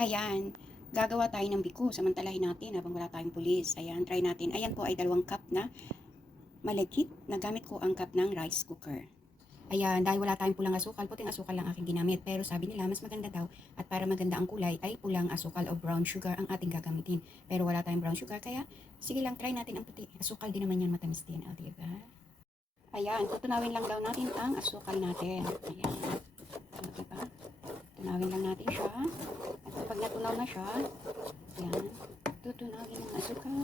Ayan, gagawa tayo ng biko. Samantalahin natin habang wala tayong pulis. Ayan, try natin. Ayan po ay dalawang cup na malagkit. Nagamit ko ang cup ng rice cooker. Ayan, dahil wala tayong pulang asukal, puting asukal lang aking ginamit. Pero sabi nila, mas maganda daw at para maganda ang kulay ay pulang asukal o brown sugar ang ating gagamitin. Pero wala tayong brown sugar, kaya sige lang, try natin ang puti. Asukal din naman yan, matamis din. O, diba? Ayan, tutunawin lang daw natin ang asukal natin. Ayan. O, diba? Tunawin lang natin siya. At kapag natunaw na siya, yan, tutunawin ng asukal.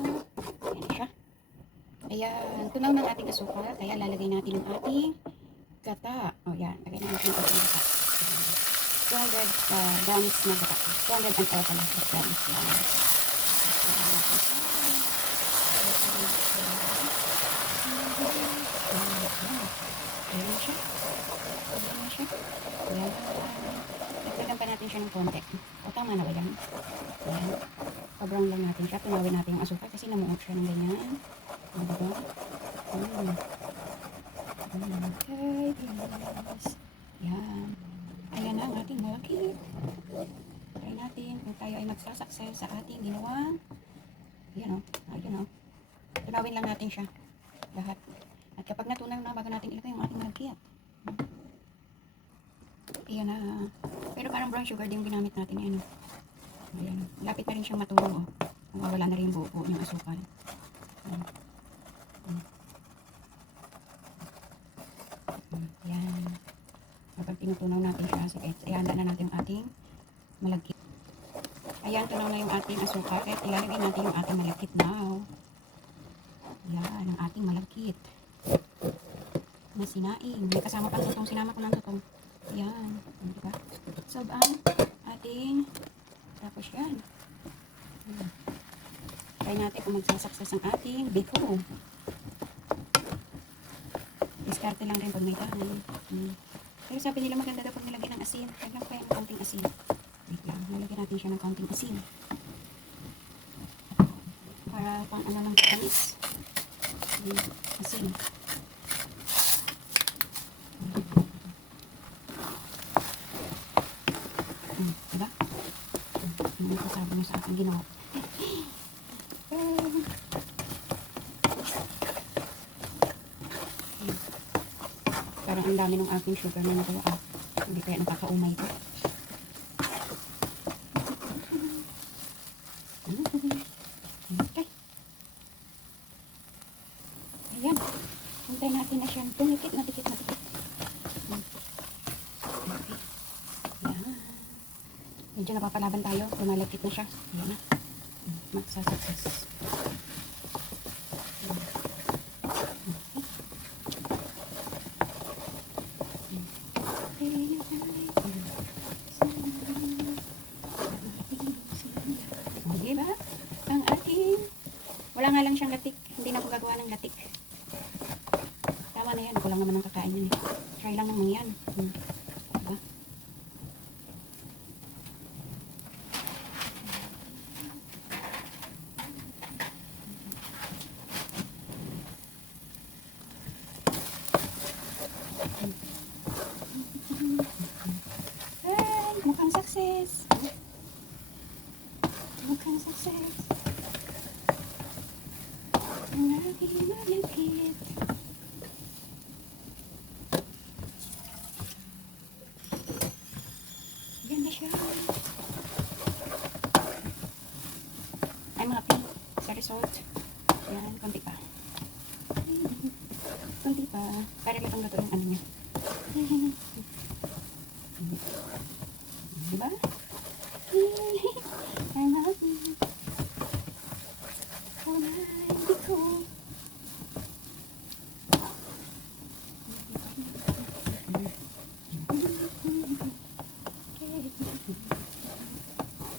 Yan na siya. Ayan, tunaw ng ating asukal, kaya lalagay natin ang ating gata. O yan, lagay na natin ang ating gata. Ayan. 200 uh, grams na gata. 200 and all grams. Yan. Siya. Ayan na siya. Ayan na siya. Ayan. Dagdagan pa natin siya ng konti. O tama na ba yan? Ayan. Pa-brown lang natin siya. Tunawin natin yung asukal kasi namuot siya ng ganyan. O diba? Mm. Okay, guys. Yan. Ayan na ang ating malaki. Try natin kung tayo ay magsasucess sa ating ginawang. Yan o. Ayun o. Tunawin lang natin siya. Lahat. At kapag natunaw na, bago natin ilagay yung ating Ayan na. Pero parang brown sugar din ginamit natin. Ayan. oh. Ayan. Lapit na rin siyang matulong. Oh. Mawawala na rin buo yung asukal. Ayan. Kapag tinutunaw natin siya, sige, ihanda na natin yung ating malagkit. Ayan, tunaw na yung ating asukal. Kaya ilalagay natin yung ating malagkit now. Ayan, ang ating malagkit. Na sinaing. May kasama pang tutong. Sinama ko ng tutong. Ayan, diba? So, ang ating tapos yan. Ayan. Try natin kung magsasucess ang ating biko. Diskarte lang rin pag may tahan. Hmm. Pero sabi nila maganda daw pag nilagyan ng asin. Lagyan ko kaya ng konting asin. Wait lang. Nilagyan natin siya ng konting asin. Para pang ano ng tamis. Hmm. Asin. Hmm, diba? Hmm, ano sa akin ginawa? Parang ang dami ng aking sugar na nakuha. Hindi kaya nakakaumay ito. Okay. Ayan. Hintay natin na siyang tumikit na tikit na tikit. Hmm. Okay. Ayan. Medyo napapalaban tayo. Lumalapit na siya. Ayan na. Magsasucess. O, diba? Ang ating... Wala nga lang siyang latik. Hindi na ako gagawa ng latik. Tama na yan. Ako lang naman ang kakain yan eh. Try lang naman yan. Hmm. Diba? Ay, mukhang success. Ang aking malagkit. Yan na siya. I'm happy sa result. Yan, konti pa. Konti pa. Para lang luto yung ano niya. Diba? I'm happy. Kulay ko.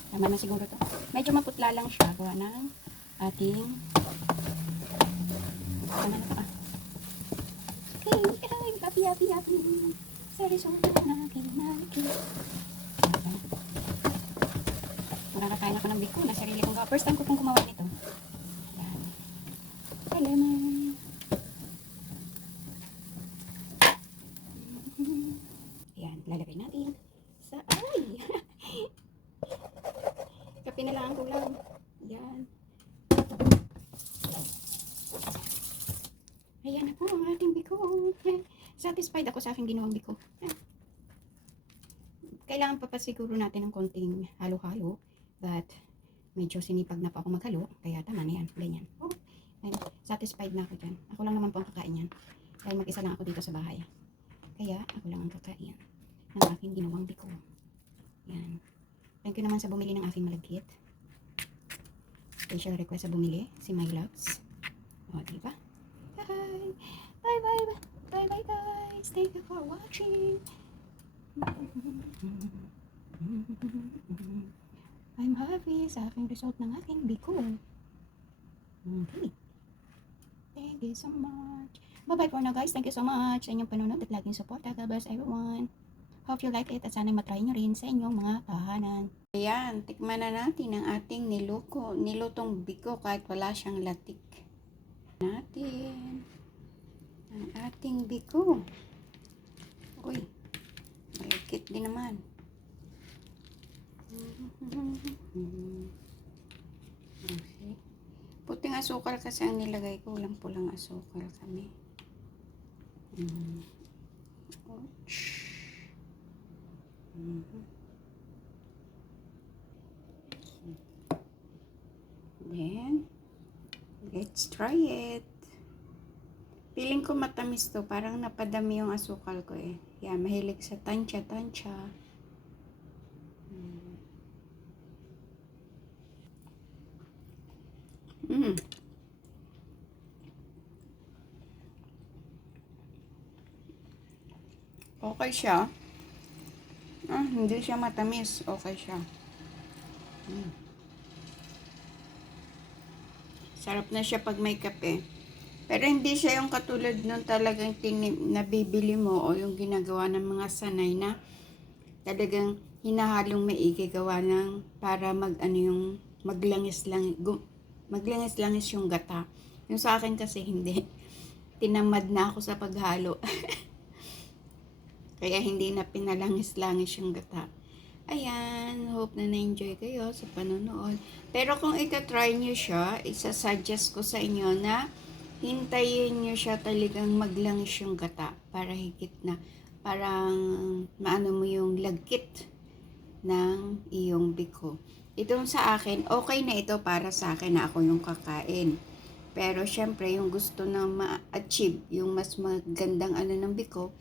Tama na siguro to. Medyo maputla lang siya. Gawa ng ating Tama na ah. Okay, ay, happy, happy, happy. Sa result ng aking malaki. Nakakakain ako ng biko na sarili kong gawa. First time ko pong gumawa nito. Yan. Salamat. Ayan na po ang ating biko. Satisfied ako sa aking ginawang biko. Kailangan pa pa siguro natin ng konting halo-halo. But, medyo sinipag na pa ako maghalo. Kaya tama na yan. Ganyan. Oh, and satisfied na ako dyan. Ako lang naman po ang kakain yan. Dahil mag-isa lang ako dito sa bahay. Kaya, ako lang ang kakain ng aking ginawang biko. Yan. Thank you naman sa bumili ng aking malagkit. Special request sa bumili, si My Loves. O, diba? Bye! Bye bye! Bye bye guys! Thank you for watching! I'm happy sa aking result ng aking biko. Okay. Thank you so much. Bye-bye for now guys. Thank you so much sa inyong panunod at laging support. God bless everyone. Hope you like it at sana matry nyo rin sa inyong mga tahanan. Ayan, tikman na natin ang ating niluko, nilutong biko kahit wala siyang latik. Natin ang ating biko. Uy, malikit din naman. Okay. Puting asukal kasi ang nilagay ko. Walang pulang asukal kami. Mm. Ouch. Mhm. Then, let's try it. Feeling ko matamis to. Parang napadami yung asukal ko eh. Yan, mahilig sa tansya-tansya. Mm. Okay siya. Ah, hindi siya matamis. Okay siya. Mm. Sarap na siya pag may kape. Pero hindi siya yung katulad nung talagang tinim, nabibili mo o yung ginagawa ng mga sanay na talagang hinahalong maigi gawa ng para mag ano yung maglangis lang gum, maglangis-langis yung gata. Yung sa akin kasi hindi. Tinamad na ako sa paghalo. Kaya hindi na pinalangis-langis yung gata. Ayan, hope na na-enjoy kayo sa panonood. Pero kung ita-try nyo siya, isa-suggest ko sa inyo na hintayin nyo siya talagang maglangis yung gata para higit na parang maano mo yung lagkit ng iyong biko. Itong sa akin, okay na ito para sa akin na ako yung kakain. Pero syempre, yung gusto na ma-achieve, yung mas magandang ano ng biko,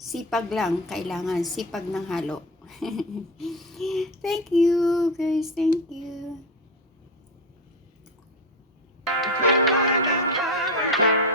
sipag lang kailangan, sipag ng halo. thank you guys, thank you. Thank you.